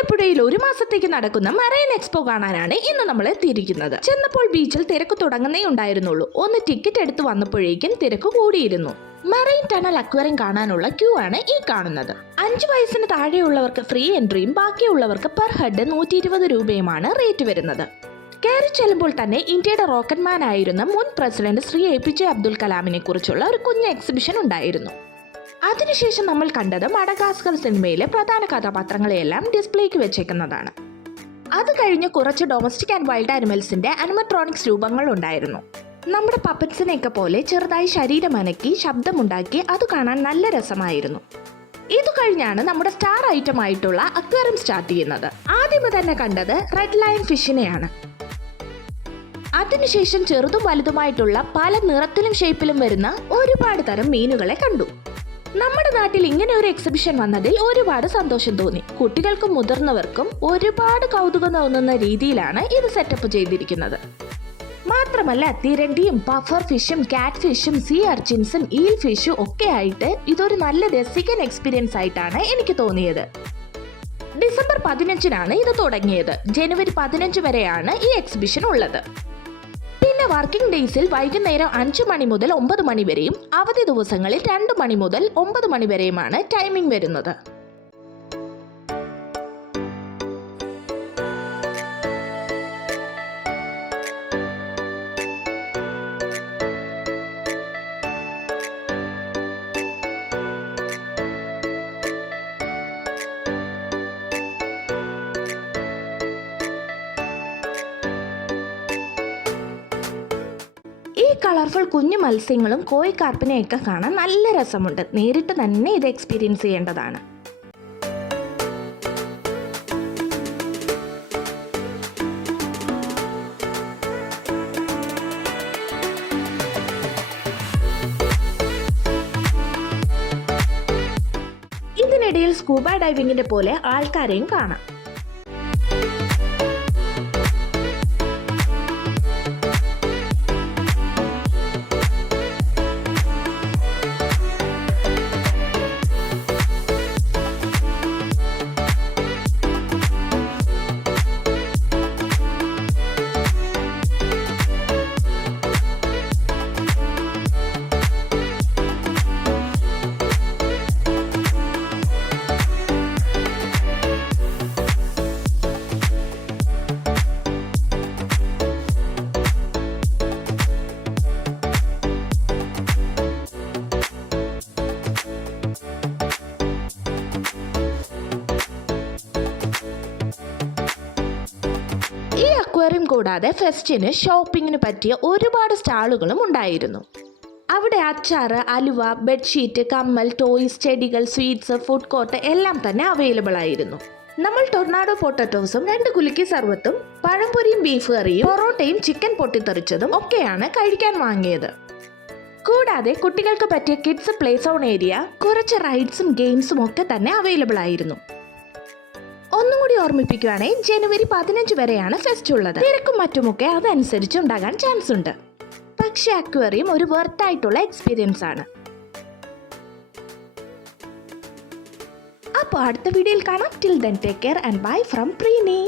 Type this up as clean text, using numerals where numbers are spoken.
ആലപ്പുഴയിൽ ഒരു മാസത്തേക്ക് നടക്കുന്ന മറൈൻ എക്സ്പോ കാണാനാണ് ഇന്ന് നമ്മൾ എത്തിയിരിക്കുന്നത്. ചെന്നപ്പോൾ ബീച്ചിൽ തിരക്ക് തുടങ്ങുന്നേ ഉണ്ടായിരുന്നുള്ളൂ. ഒന്ന് ടിക്കറ്റ് എടുത്ത് വന്നപ്പോഴേക്കും തിരക്ക് കൂടിയിരുന്നു. മറൈൻ ടണൽ അക്വേറിയം കാണാനുള്ള ക്യൂ ആണ് ഈ കാണുന്നത്. 5 വയസ്സിന് താഴെയുള്ളവർക്ക് ഫ്രീ എൻട്രിയും ബാക്കിയുള്ളവർക്ക് പെർ ഹെഡ് 120 രൂപയുമാണ് റേറ്റ് വരുന്നത്. കയറി ചെല്ലുമ്പോൾ തന്നെ ഇന്ത്യയുടെ റോക്കറ്റ് മാൻ ആയിരുന്ന മുൻ പ്രസിഡന്റ് ശ്രീ APJ അബ്ദുൽ കലാമിനെ കുറിച്ചുള്ള ഒരു കുഞ്ഞ് എക്സിബിഷൻ ഉണ്ടായിരുന്നു. അതിനുശേഷം നമ്മൾ കണ്ടത് മഡഗാസ്കർ സിനിമയിലെ പ്രധാന കഥാപാത്രങ്ങളെയെല്ലാം ഡിസ്പ്ലേക്ക് വെച്ചേക്കുന്നതാണ്. അത് കഴിഞ്ഞ് കുറച്ച് ഡൊമസ്റ്റിക് ആൻഡ് വൈൽഡ് ആനിമൽസിന്റെ അനിമട്രോണിക്സ് രൂപങ്ങൾ ഉണ്ടായിരുന്നു. നമ്മുടെ പപ്പറ്റ്സിനെയൊക്കെ പോലെ ചെറുതായി ശരീരം അനക്കി ശബ്ദമുണ്ടാക്കി അത് കാണാൻ നല്ല രസമായിരുന്നു. ഇത് കഴിഞ്ഞാണ് നമ്മുടെ സ്റ്റാർ ഐറ്റം ആയിട്ടുള്ള അക്വേറിയം സ്റ്റാർട്ട് ചെയ്യുന്നത്. ആദ്യമേ തന്നെ കണ്ടത് റെഡ് ലയൺ ഫിഷിനെയാണ്. അതിനുശേഷം ചെറുതും വലുതുമായിട്ടുള്ള പല നിറത്തിലും ഷേപ്പിലും വരുന്ന ഒരുപാട് തരം മീനുകളെ കണ്ടു. നമ്മുടെ നാട്ടിൽ ഇങ്ങനെ ഒരു എക്സിബിഷൻ വന്നതിൽ ഒരുപാട് സന്തോഷം തോന്നി. കുട്ടികൾക്കും മുതിർന്നവർക്കും ഒരുപാട് കൗതുകം തോന്നുന്ന രീതിയിലാണ് ഇത് സെറ്റപ്പ് ചെയ്തിരിക്കുന്നത്. മാത്രമല്ല തിരണ്ടിയും പഫർ ഫിഷും കാറ്റ് ഫിഷും സീ അർച്ചിൻസും ഈൽ ഫിഷും ഒക്കെ ആയിട്ട് ഇതൊരു നല്ല രസിക്കൻ എക്സ്പീരിയൻസ് ആയിട്ടാണ് എനിക്ക് തോന്നിയത്. ഡിസംബർ 15-നാണ് ഇത് തുടങ്ങിയത്. ജനുവരി 15 വരെയാണ് ഈ എക്സിബിഷൻ ഉള്ളത്. പിന്നെ വർക്കിംഗ് ഡേയ്സിൽ വൈകുന്നേരം 5 മണി മുതൽ 9 മണി വരെയും അവധി ദിവസങ്ങളിൽ 2 മണി മുതൽ 9 മണി വരെയുമാണ് ടൈമിംഗ് വരുന്നത്. ഈ കളർഫുൾ കുഞ്ഞു മത്സ്യങ്ങളും കോഴിക്കാർപ്പിനെയൊക്കെ കാണാൻ നല്ല രസമുണ്ട്. നേരിട്ട് തന്നെ ഇത് എക്സ്പീരിയൻസ് ചെയ്യേണ്ടതാണ്. ഇതിനിടയിൽ സ്കൂബ ഡൈവിങ്ങിന്റെ പോലെ ആൾക്കാരെയും കാണാം. ഈ അക്വേറിയം കൂടാതെ ഫെസ്റ്റിന് ഷോപ്പിങ്ങിന് പറ്റിയ ഒരുപാട് സ്റ്റാളുകളും ഉണ്ടായിരുന്നു. അവിടെ അച്ചാറ്, അലുവ, ബെഡ്ഷീറ്റ്, കമ്മൽ, ടോയ്സ്, ചെടികൾ, സ്വീറ്റ്സ്, ഫുഡ് കോർട്ട് എല്ലാം തന്നെ അവൈലബിൾ ആയിരുന്നു. നമ്മൾ ടൊർണാഡോ പൊട്ടറ്റോസും 2 കുലുക്കി സർവത്തും പഴംപൊരിയും ബീഫ് കറിയും പൊറോട്ടയും ചിക്കൻ പൊട്ടിത്തെറിച്ചതും ഒക്കെയാണ് കഴിക്കാൻ വാങ്ങിയത്. കൂടാതെ കുട്ടികൾക്ക് പറ്റിയ കിഡ്സ് പ്ലേ സോൺ ഏരിയ, കുറച്ച് റൈഡ്സും ഗെയിംസും ഒക്കെ തന്നെ അവൈലബിൾ ആയിരുന്നു. ഒന്നും കൂടി ഓർമ്മിപ്പിക്കുകയാണെങ്കിൽ ജനുവരി 15 വരെയാണ് ഫെസ്റ്റ് ഉള്ളത്. തിരക്കും മറ്റുമൊക്കെ അതനുസരിച്ച് ഉണ്ടാകാൻ ചാൻസ് ഉണ്ട്. പക്ഷെ അക്വേറിയം ഒരു വെർത്തായിട്ടുള്ള എക്സ്പീരിയൻസ് ആണ്. അപ്പോൾ അടുത്ത വീഡിയോയിൽ കാണാം. Till then take care and bye from Preeni.